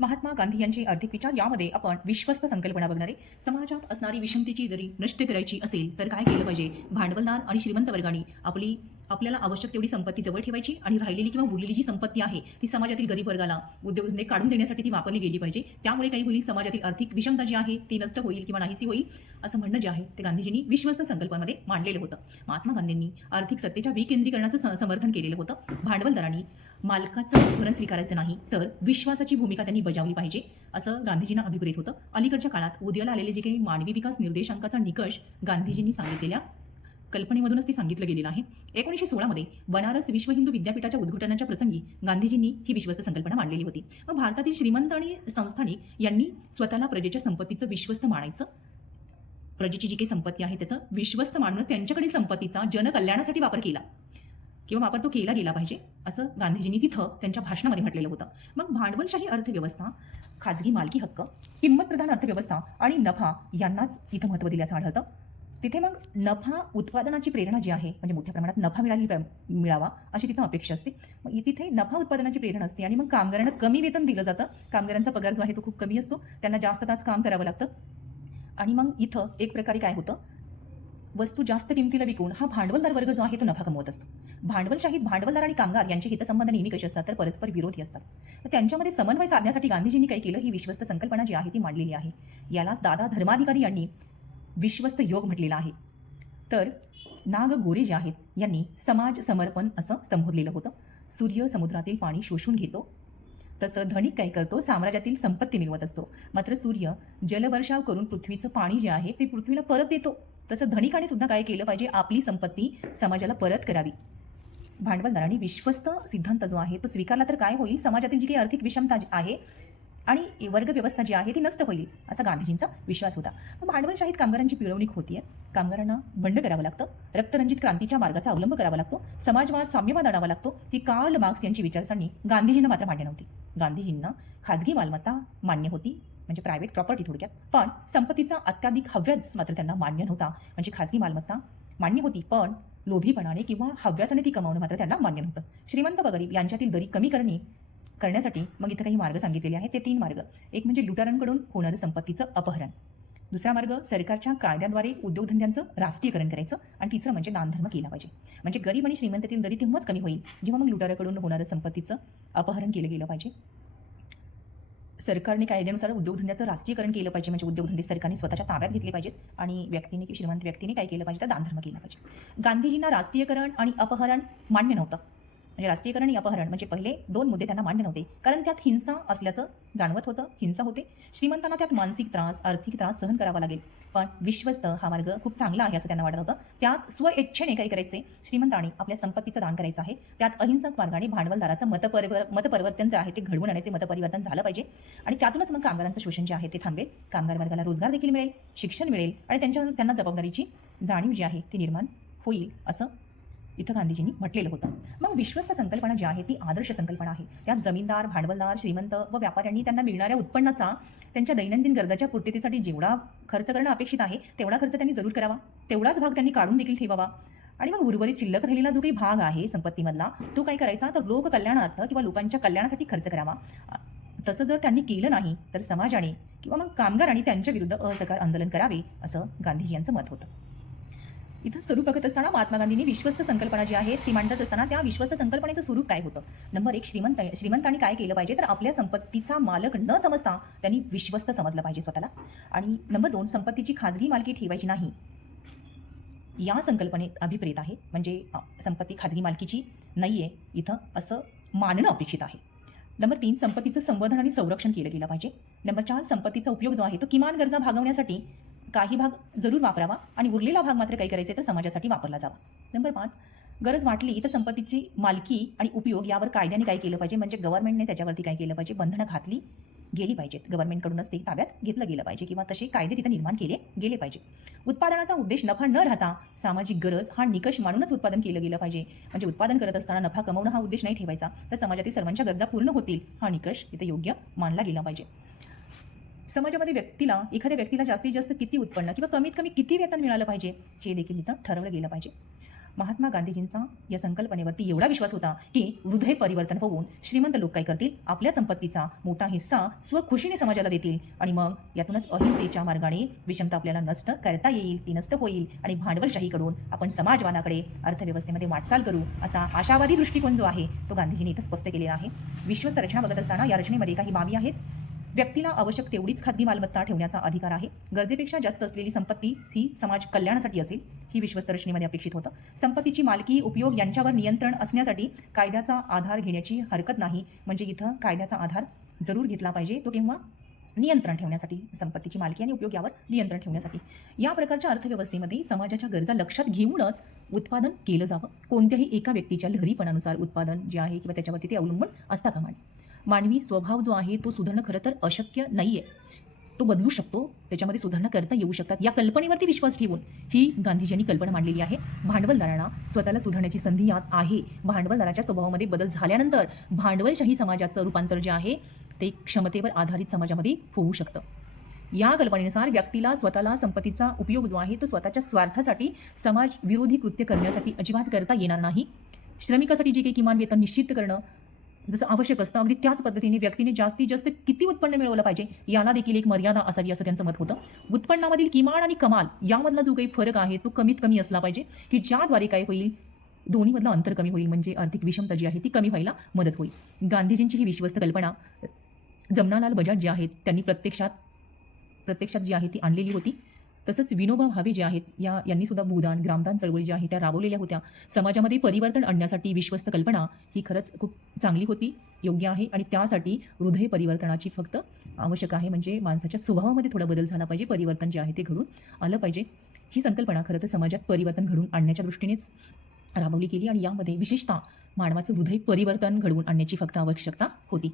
महात्मा गांधी यांचे आर्थिक विचार यामध्ये आपण विश्वस्त संकल्पना बघणारे. समाजात असणारी विषमतेची जरी नष्ट करायची असेल तर काय केलं पाहिजे? भांडवलदार आणि श्रीमंत वर्गाने आपल्याला आवश्यक तेवढी संपत्ती जवळ ठेवायची आणि राहिलेली किंवा उरलेली जी संपत्ती आहे ती समाजातील गरीब वर्गाला उद्योगधंदे काढून देण्यासाठी ती वापरली गेली पाहिजे. त्यामुळे काही होईल, समाजातील आर्थिक विषमता जी आहे ती नष्ट होईल किंवा नाहीशी होईल, असं म्हणणं जे आहे ते गांधीजींनी विश्वस्त संकल्पामध्ये मांडलेलं होतं. महात्मा गांधींनी आर्थिक सत्तेच्या विकेंद्रीकरणाचं समर्थन केलेलं होतं. भांडवलदारांनी मालकाचं धोरण स्वीकारायचं नाही तर विश्वासाची भूमिका त्यांनी बजावली पाहिजे, असं गांधीजींना अभिप्रेत होतं. अलीकडच्या काळात उदयाला आलेले जे काही मानवी विकास निर्देशांकाचा निकष गांधीजींनी सांगितलेल्या कल्पनेमधूनच ती सांगितलं गेलेलं आहे. 1916 मध्ये बनारस विश्व हिंदू विद्यापीठाच्या उद्घाटनाच्या प्रसंगी गांधीजींनी ही विश्वस्त संकल्पना मांडलेली होती. मग भारतातील श्रीमंत आणि संस्थानिक यांनी स्वतःला प्रजेच्या संपत्तीचं विश्वस्त मानायचं. प्रजेची जी काही संपत्ती आहे त्याचं विश्वस्त मानूनच त्यांच्याकडील संपत्तीचा जनकल्याणासाठी वापर केला किंवा वापर तो केला गेला पाहिजे, असं गांधीजींनी तिथं त्यांच्या भाषणामध्ये म्हटलेलं होतं. मग भांडवलशाही अर्थव्यवस्था, खाजगी मालकी हक्क, किंमत प्रधान अर्थव्यवस्था आणि नफा यांनाच इथं महत्त्व दिल्याचं आढळतं. तिथे मग नफा उत्पादनाची प्रेरणा जी आहे, म्हणजे मोठ्या प्रमाणात नफा मिळावा अशी तिथं अपेक्षा असते. मग तिथे नफा उत्पादनाची प्रेरणा असते आणि मग कामगारांना कमी वेतन दिलं जातं. कामगारांचा पगार जो आहे तो खूप कमी असतो, त्यांना जास्त तास काम करावं लागतं. आणि मग इथं एक प्रकारे काय होतं, वस्तू जास्त किमतीला विकून हा भांडवलदार वर्ग जो आहे तो नफा कमवत असतो. भांडवलशाहीत भांडवलदार आणि कामगार यांचे हितसंबंध नेहमी कसे असतात तर परस्पर विरोधी असतात. तर त्यांच्यामध्ये समन्वय साधण्यासाठी गांधीजींनी काय केलं, ही विश्वस्त संकल्पना जी आहे ती मांडलेली आहे. यालाच दादा धर्माधिकारी यांनी विश्वस्त योग म्हटलेला आहे. तर नाग गोरे जे आहेत यांनी समाज समर्पण असं संबोधलेलं होतं. सूर्य समुद्रातील पाणी शोषून घेतो तसं धनिक काय करतो, साम्राज्यातील संपत्ती मिळवत असतो. मात्र सूर्य जलवर्षाव करून पृथ्वीचं पाणी जे आहे ते पृथ्वीला परत देतो. तसं धनिकाने सुद्धा काय केलं पाहिजे, आपली संपत्ती समाजाला परत करावी. भांडवलदारांनी विश्वस्त सिद्धांत जो आहे तो स्वीकारला तर काय होईल, समाजातील जी काही आर्थिक विषमता आहे आणि वर्ग व्यवस्था जी आहे ती नष्ट होईल, असा गांधीजींचा विश्वास होता. भांडवलशाहीत कामगारांची पिळवणूक होतीये, कामगारांना बंड करावं लागतं, रक्तरंजित क्रांतीच्या मार्गाचा अवलंब करावा लागतो, समाजवाद साम्यवाद आणावा लागतो. ही कार्ल मार्क्स यांची विचारसरणी गांधीजींना मात्र मान्य नव्हती. गांधीजींना खाजगी मालमत्ता मान्य होती, म्हणजे प्रायव्हेट प्रॉपर्टी थोडक्यात, पण संपत्तीचा अत्याधिक हव्यास मात्र त्यांना मान्य नव्हता. म्हणजे खाजगी मालमत्ता मान्य होती पण लोभीपणाने किंवा हव्यासाने ती कमावणं मात्र त्यांना मान्य नव्हतं. श्रीमंत व गरीब यांच्यातील दरी कमी करण्यासाठी मग इथं काही मार्ग सांगितलेले आहेत. ते 3 मार्ग. एक म्हणजे लुटारांकडून होणारं संपत्तीचं अपहरण, दुसरा मार्ग सरकारच्या कायद्याद्वारे उद्योगधंद्यांचं राष्ट्रीयकरण करायचं, आणि तिसरं म्हणजे दानधर्म केला पाहिजे. म्हणजे गरीब आणि श्रीमंतातील दरी तेव्हाच कमी होईल जेव्हा मग लुटाराकडून होणारं संपत्तीचं अपहरण केलं गेलं पाहिजे. सरकारने कायद्यानुसार उद्योगधंद्याचं राष्ट्रीयकरण केलं पाहिजे, म्हणजे उद्योगधंदे सरकारने स्वतःच्या ताब्यात घेतले पाहिजेत आणि व्यक्तीने किंवा श्रीमंत व्यक्तीने काय केलं पाहिजे तर दानधर्म केला पाहिजे. गांधीजींना राष्ट्रीयकरण आणि अपहरण मान्य नव्हतं. म्हणजे राष्ट्रीयकरण आणि अपहरण म्हणजे पहिले 2 मुद्दे त्यांना मान्य नव्हते, कारण त्यात हिंसा असल्याचं जाणवत होतं. हिंसा होते, श्रीमंतांना त्यात मानसिक त्रास, आर्थिक त्रास सहन करावा लागेल. पण विश्वस्त हा मार्ग खूप चांगला आहे असं त्यांना वाटत होतं. त्यात स्वइच्छेने काही करायचे, श्रीमंतांनी आपल्या संपत्तीचं दान करायचं आहे. त्यात अहिंसक मार्गाने भांडवलदाराचं मतपरिवर्तन जे आहे ते घडवून आणायचे, मतपरिवर्तन झालं पाहिजे आणि त्यातूनच मग कामगारांचं शोषण जे आहे ते थांबेल. कामगार वर्गाला रोजगार देखील मिळेल, शिक्षण मिळेल आणि त्यांना जबाबदारीची जाणीव जी आहे ती निर्माण होईल, असं इथं गांधीजींनी म्हटलेलं होतं. मग विश्वस्त संकल्पना जी आहे ती आदर्श संकल्पना आहे. त्यात जमीनदार, भांडवलदार, श्रीमंत व व्यापाऱ्यांनी त्यांना मिळणाऱ्या उत्पन्नाचा त्यांच्या दैनंदिन गरजाच्या पूर्ततेसाठी जेवढा खर्च करणं अपेक्षित आहे तेवढा खर्च त्यांनी जरूर करावा, तेवढाच भाग त्यांनी काढून देखील ठेवावा. आणि मग उर्वरित शिल्लक राहिलेला जो काही भाग आहे संपत्तीमधला तो काय करायचा तर लोककल्याणार्थ किंवा लोकांच्या कल्याणासाठी खर्च करावा. तसं जर त्यांनी केलं नाही तर समाजाने किंवा मग कामगारांनी त्यांच्या विरुद्ध असहकार आंदोलन करावे, असं गांधीजी यांचं मत होतं. इथं स्वरूप बघत असताना महात्मा गांधींनी विश्वस्त संकल्पना जी आहे ती मांडत असताना त्या विश्वस्त संकल्पनेचं स्वरूप काय होतं. नंबर 1, श्रीमंतांनी काय केलं पाहिजे तर आपल्या संपत्तीचा मालक न समजता त्यांनी विश्वस्त समजलं पाहिजे स्वतःला. आणि नंबर 2, संपत्तीची खाजगी मालकी ठेवायची नाही, या संकल्पनेत अभिप्रेत आहे. म्हणजे संपत्ती खाजगी मालकीची नाहीये इथं असं मानणं अपेक्षित आहे. नंबर 3, संपत्तीचं संवर्धन आणि संरक्षण केलं गेलं पाहिजे. नंबर 4, संपत्तीचा उपयोग जो आहे तो किमान गरजा भागवण्यासाठी काही भाग जरूर वापरावा आणि उरलेला भाग मात्र काही करायचे तर समाजासाठी वापरला जावा. नंबर 5, गरज वाटली तर संपत्तीची मालकी आणि उपयोग यावर कायद्याने काय केलं पाहिजे, म्हणजे गव्हर्नमेंटने त्याच्यावरती काय केलं पाहिजे, बंधनं घातली गेली पाहिजेत. गव्हर्नमेंटकडूनच ते ताब्यात घेतलं गेलं पाहिजे किंवा तसे कायदे तिथे निर्माण केले गेले पाहिजे. उत्पादनाचा उद्देश नफा न राहता सामाजिक गरज हा निकष मानूनच उत्पादन केलं गेलं पाहिजे. म्हणजे उत्पादन करत असताना नफा कमवणं हा उद्देश नाही ठेवायचा, तर समाजातील सर्वांच्या गरजा पूर्ण होतील हा निकष इथे योग्य मानला गेला पाहिजे. समाजामध्ये एखाद्या व्यक्तीला जास्तीत जास्त किती उत्पन्न किंवा कमीत कमी किती वेतन मिळालं पाहिजे हे देखील इथं ठरवलं गेलं पाहिजे. महात्मा गांधीजींचा या संकल्पनेवरती एवढा विश्वास होता की हृदय परिवर्तन होऊन श्रीमंत लोक काय करतील, आपल्या संपत्तीचा मोठा हिस्सा स्वखुशीने समाजाला देतील आणि मग यातूनच अहिंसेच्या मार्गाने विषमता आपल्याला नष्ट करता येईल, ती नष्ट होईल आणि भांडवलशाहीकडून आपण समाजवादाकडे, अर्थव्यवस्थेमध्ये वाटचाल करू, असा आशावादी दृष्टिकोन जो आहे तो गांधीजींनी इथं स्पष्ट केलेला आहे. विश्वस्त रचना बघत असताना या रचनेमध्ये काही बाबी आहेत. व्यक्तीला आवश्यक तेवढीच खाजगी मालमत्ता ठेवण्याचा अधिकार आहे. गरजेपेक्षा जास्त असलेली संपत्ती ही समाज कल्याणासाठी असेल, ही विश्वस्त रचनेमध्ये अपेक्षित होतं. संपत्तीची मालकी, उपयोग यांच्यावर नियंत्रण असण्यासाठी कायद्याचा आधार घेण्याची हरकत नाही. म्हणजे इथं कायद्याचा आधार जरूर घेतला पाहिजे, तो केव्हा, नियंत्रण ठेवण्यासाठी, संपत्तीची मालकी आणि उपयोग यावर नियंत्रण ठेवण्यासाठी. या प्रकारच्या अर्थव्यवस्थेमध्ये समाजाच्या गरजा लक्षात घेऊनच उत्पादन केलं जावं. कोणत्याही एका व्यक्तीच्या लहरीपणानुसार उत्पादन जे आहे किंवा त्याच्यावरती ते अवलंबून असता कामा नये. मानवी स्वभाव जो आहे तो सुधारणं खरं तर अशक्य नाही आहे, तो बदलू शकतो, त्याच्यामध्ये सुधारणा करता येऊ शकतात. या कल्पनेवरती विश्वास ठेवून ही गांधीजींनी कल्पना मांडलेली आहे. भांडवलदारांना स्वतःला सुधारण्याची संधी यात आहे. भांडवलदाराच्या स्वभावामध्ये बदल झाल्यानंतर भांडवलशाही समाजाचं रूपांतर जे आहे ते क्षमतेवर आधारित समाजामध्ये होऊ शकतं. या कल्पनेनुसार व्यक्तीला स्वतःला संपत्तीचा उपयोग जो आहे तो स्वतःच्या स्वार्थासाठी, समाज विरोधी कृत्य करण्यासाठी अजिबात करता येणार नाही. श्रमिकासाठी जे काही किमान वेतन निश्चित करणं जसं आवश्यक असतं, अगदी त्याच पद्धतीने व्यक्तीने जास्तीत जास्त किती उत्पन्न मिळवलं पाहिजे याला देखील एक मर्यादा असावी असं त्यांचं मत होतं. उत्पन्नामधील किमान आणि कमाल यामधला जो काही फरक आहे तो कमीत कमी असला पाहिजे, की ज्याद्वारे काय होईल, दोन्हीमधलं अंतर कमी होईल, म्हणजे आर्थिक विषमता जी आहे ती कमी व्हायला मदत होईल. गांधीजींची ही विश्वस्त कल्पना जमनालाल बजाज जे आहेत त्यांनी प्रत्यक्षात जी आहे ती आणलेली होती. तसंच विनोबा भावे जे आहेत यांनी सुद्धा भूदान, ग्रामदान चळवळी ज्या आहेत त्या राबवलेल्या होत्या. समाजामध्ये परिवर्तन आणण्यासाठी विश्वस्त कल्पना ही खरंच खूप चांगली होती, योग्य आहे आणि त्यासाठी हृदय परिवर्तनाची फक्त आवश्यक आहे. म्हणजे माणसाच्या स्वभावामध्ये थोडा बदल झाला पाहिजे, परिवर्तन जे आहे ते घडून आलं पाहिजे. ही संकल्पना खरं तर समाजात परिवर्तन घडून आणण्याच्या दृष्टीनेच राबवली गेली आणि यामध्ये विशेषतः मानवाचं हृदय परिवर्तन घडवून आणण्याची फक्त आवश्यकता होती.